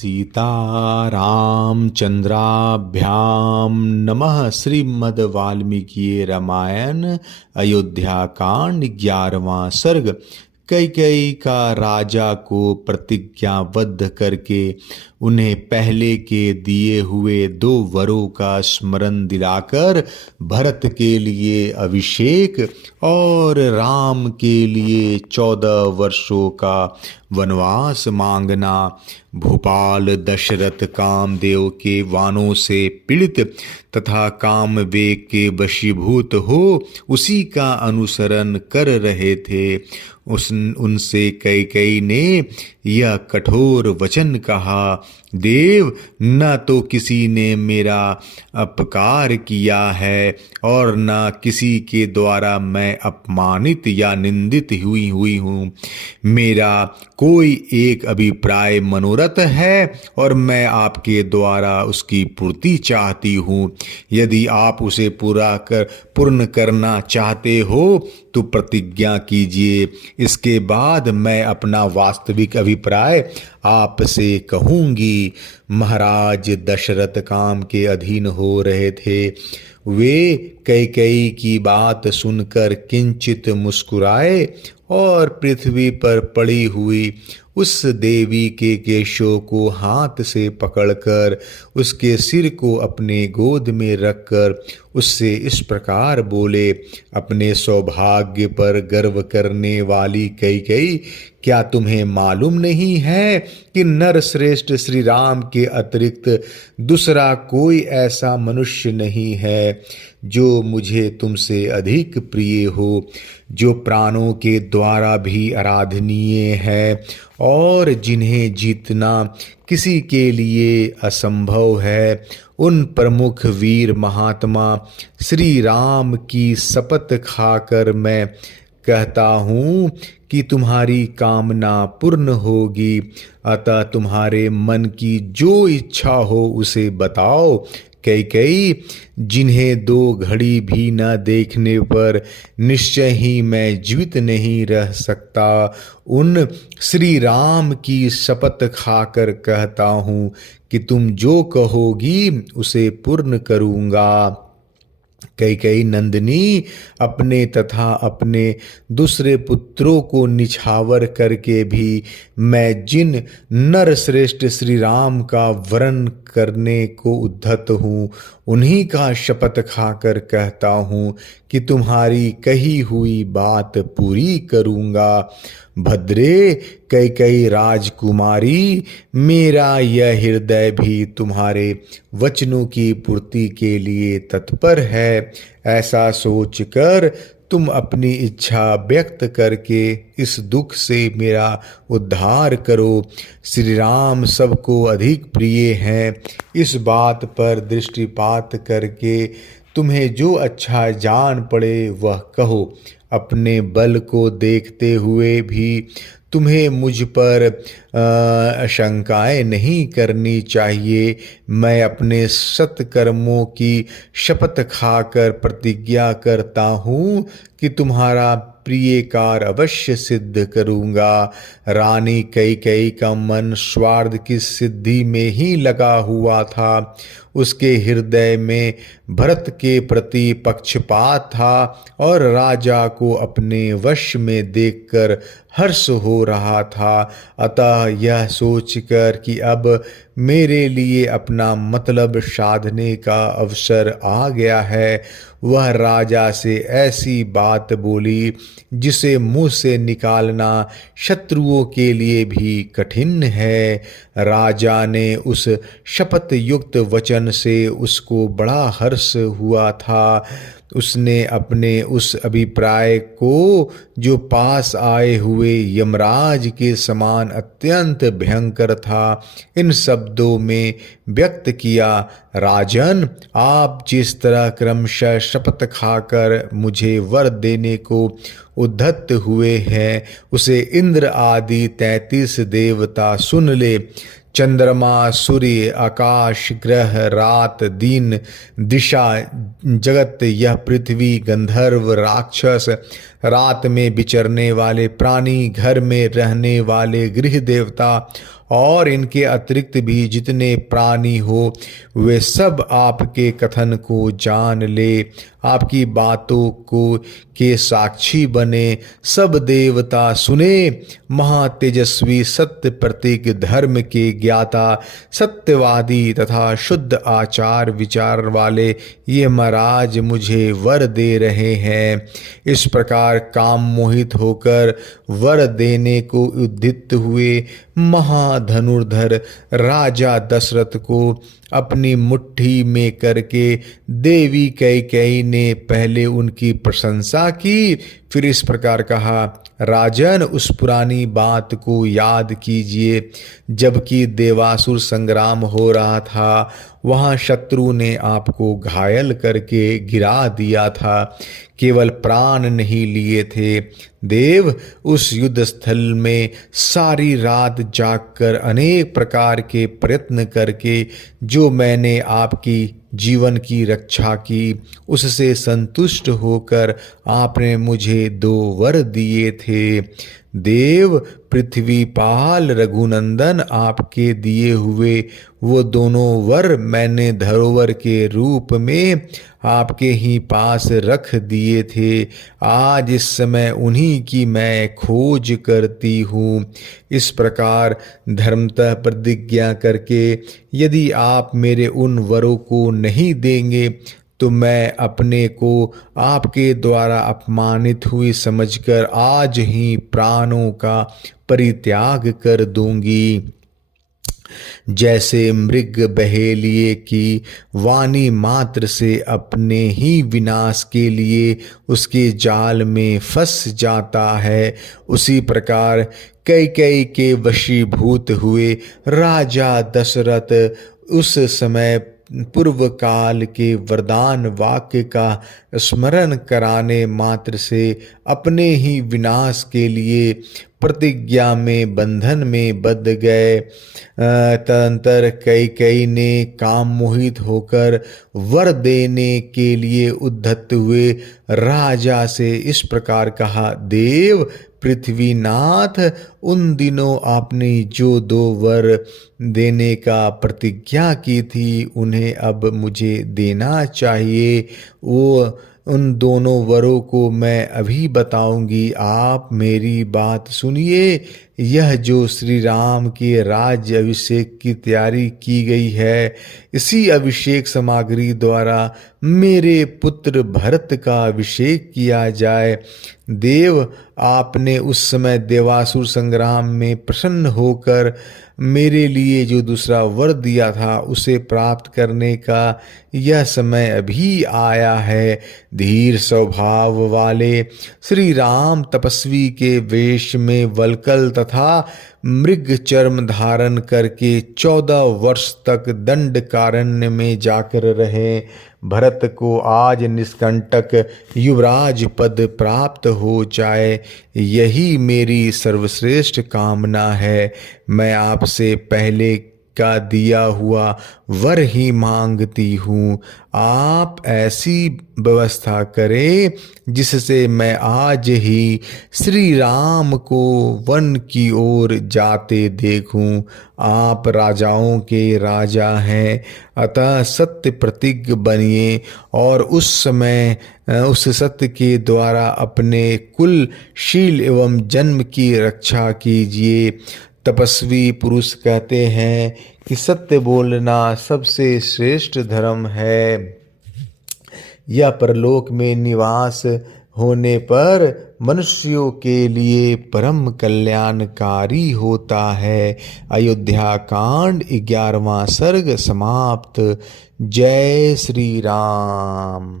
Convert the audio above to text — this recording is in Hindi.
सीतारामचंद्राभ्याम नमः। श्रीमद् वाल्मीकि रामायण अयोध्या कांड 11वां सर्ग। कैकेयी का राजा को प्रतिज्ञाबद्ध करके उन्हें पहले के दिए हुए 2 वरों का स्मरण दिलाकर भरत के लिए अभिषेक और राम के लिए 14 वर्षों का वनवास मांगना। भूपाल दशरथ कामदेव के वाणों से पीड़ित तथा काम वेग के वशीभूत हो उसी का अनुसरण कर रहे थे। उनसे कैकेयी ने यह कठोर वचन कहा, देव, न तो किसी ने मेरा अपकार किया है और न किसी के द्वारा मैं अपमानित या निंदित हुई हूँ। मेरा कोई एक अभिप्राय मनोरथ है और मैं आपके द्वारा उसकी पूर्ति चाहती हूँ। यदि आप उसे पूर्ण करना चाहते हो तो प्रतिज्ञा कीजिए। इसके बाद मैं अपना वास्तविक अभिप्राय आपसे कहूँगी। महाराज दशरथ काम के अधीन हो रहे थे। वे कैकेयी की बात सुनकर किंचित मुस्कुराए और पृथ्वी पर पड़ी हुई उस देवी के केशों को हाथ से पकड़कर उसके सिर को अपने गोद में रखकर उससे इस प्रकार बोले, अपने सौभाग्य पर गर्व करने वाली कैकेयी, क्या तुम्हें मालूम नहीं है कि नरश्रेष्ठ श्री राम के अतिरिक्त दूसरा कोई ऐसा मनुष्य नहीं है जो मुझे तुमसे अधिक प्रिय हो, जो प्राणों के द्वारा भी आराधनीय है और जिन्हें जीतना किसी के लिए असंभव है। उन प्रमुख वीर महात्मा श्री राम की शपथ खाकर मैं कहता हूँ कि तुम्हारी कामना पूर्ण होगी। अतः तुम्हारे मन की जो इच्छा हो उसे बताओ। कैकेयी, जिन्हें 2 घड़ी भी न देखने पर निश्चय ही मैं जीवित नहीं रह सकता, उन श्री राम की शपथ खाकर कहता हूँ कि तुम जो कहोगी उसे पूर्ण करूँगा। कैकेयी नंदिनी, अपने तथा अपने दूसरे पुत्रों को निछावर करके भी मैं जिन नरश्रेष्ठ श्री राम का वरण करने को उद्धत हूँ उन्हीं का शपथ खाकर कहता हूँ कि तुम्हारी कही हुई बात पूरी करूँगा। भद्रे कैकेयी राजकुमारी, मेरा यह हृदय भी तुम्हारे वचनों की पूर्ति के लिए तत्पर है। ऐसा सोचकर तुम अपनी इच्छा व्यक्त करके इस दुख से मेरा उद्धार करो। श्री राम सबको अधिक प्रिय हैं। इस बात पर दृष्टिपात करके तुम्हें जो अच्छा जान पड़े वह कहो। अपने बल को देखते हुए भी तुम्हें मुझ पर शंकाएं नहीं करनी चाहिए। मैं अपने सत्कर्मों की शपथ खाकर प्रतिज्ञा करता हूँ कि तुम्हारा प्रिय कार्य अवश्य सिद्ध करूँगा। रानी कैकेयी का मन स्वार्थ की सिद्धि में ही लगा हुआ था। उसके हृदय में भरत के प्रति पक्षपात था और राजा को अपने वश में देखकर हर्ष हो रहा था। अतः यह सोचकर कि अब मेरे लिए अपना मतलब साधने का अवसर आ गया है, वह राजा से ऐसी बात बोली जिसे मुंह से निकालना शत्रुओं के लिए भी कठिन है। राजा ने उस शपथ युक्त वचन से उसको बड़ा हर्ष हुआ था। उसने अपने उस अभिप्राय को, जो पास आए हुए यमराज के समान अत्यंत भयंकर था, इन शब्दों में व्यक्त किया। राजन, आप जिस तरह क्रमशः शपथ खाकर मुझे वर देने को उद्धत हुए हैं उसे इंद्र आदि 33 देवता सुन ले। चंद्रमा, सूर्य, आकाश, ग्रह, रात, दिन, दिशा, जगत, यह पृथ्वी, गंधर्व, राक्षस, रात में विचरने वाले प्राणी, घर में रहने वाले गृह देवता और इनके अतिरिक्त भी जितने प्राणी हो, वे सब आपके कथन को जान ले, आपकी बातों को के साक्षी बने। सब देवता सुने। महातेजस्वी सत्य प्रतीक, धर्म के ज्ञाता, सत्यवादी तथा शुद्ध आचार विचार वाले ये महाराज मुझे वर दे रहे हैं। इस प्रकार काम मोहित होकर वर देने को उद्यत हुए महाधनुर्धर राजा दशरथ को अपनी मुट्ठी में करके देवी कैकेयी ने पहले उनकी प्रशंसा की, फिर इस प्रकार कहा, राजन, उस पुरानी बात को याद कीजिए। जबकि देवासुर संग्राम हो रहा था, वहाँ शत्रु ने आपको घायल करके गिरा दिया था, केवल प्राण नहीं लिए थे। देव, उस युद्ध स्थल में सारी रात जागकर अनेक प्रकार के प्रयत्न करके जो मैंने आपकी जीवन की रक्षा की, उससे संतुष्ट होकर आपने मुझे 2 वर दिए थे। देव, पृथ्वीपाल रघुनंदन, आपके दिए हुए वो दोनों वर मैंने धरोहर के रूप में आपके ही पास रख दिए थे। आज इस समय उन्हीं की मैं खोज करती हूँ। इस प्रकार धर्मतः प्रतिज्ञा करके यदि आप मेरे उन वरों को नहीं देंगे तो मैं अपने को आपके द्वारा अपमानित हुई समझकर आज ही प्राणों का परित्याग कर दूंगी। जैसे मृग बहेलिए की वाणी मात्र से अपने ही विनाश के लिए उसके जाल में फंस जाता है, उसी प्रकार कैकेयी के वशीभूत हुए राजा दशरथ उस समय पूर्व काल के वरदान वाक्य का स्मरण कराने मात्र से अपने ही विनाश के लिए प्रतिज्ञा में बंधन में बंध गए। तदंतर कैकेयी ने काम मोहित होकर वर देने के लिए उद्धत हुए राजा से इस प्रकार कहा, देव, पृथ्वीनाथ, उन दिनों आपने जो 2 वर देने का प्रतिज्ञा की थी उन्हें अब मुझे देना चाहिए। वो उन दोनों वरों को मैं अभी बताऊंगी, आप मेरी बात सुनिए। यह जो श्री राम के राज्य अभिषेक की तैयारी की गई है, इसी अभिषेक सामग्री द्वारा मेरे पुत्र भरत का अभिषेक किया जाए। देव, आपने उस समय देवासुर संग्राम में प्रसन्न होकर मेरे लिए जो दूसरा वर दिया था उसे प्राप्त करने का यह समय अभी आया है। धीर स्वभाव वाले श्री राम तपस्वी के वेश में वल्कल तथा मृग चर्म धारण करके 14 वर्ष तक दंडकारण्य में जाकर रहे। भरत को आज निष्कंटक युवराज पद प्राप्त हो जाए, यही मेरी सर्वश्रेष्ठ कामना है। मैं आपसे पहले का दिया हुआ वर ही मांगती हूँ। आप ऐसी व्यवस्था करें जिससे मैं आज ही श्री राम को वन की ओर जाते देखूं। आप राजाओं के राजा हैं, अतः सत्य प्रतिज्ञ बनिए और उस समय उस सत्य के द्वारा अपने कुल शील एवं जन्म की रक्षा कीजिए। तपस्वी पुरुष कहते हैं कि सत्य बोलना सबसे श्रेष्ठ धर्म है। यह परलोक में निवास होने पर मनुष्यों के लिए परम कल्याणकारी होता है। अयोध्या कांड 11वां सर्ग समाप्त। जय श्री राम।